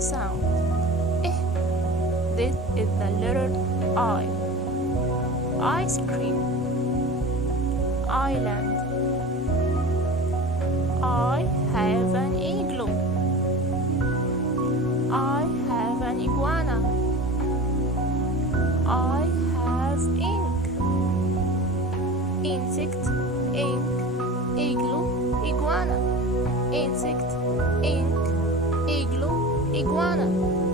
sound. Eh, this is the letter I. Ice cream. Island. I have an igloo. I have an iguana. I have ink. Insect, ink, igloo, iguana. Insect, ink, igloo, iguana.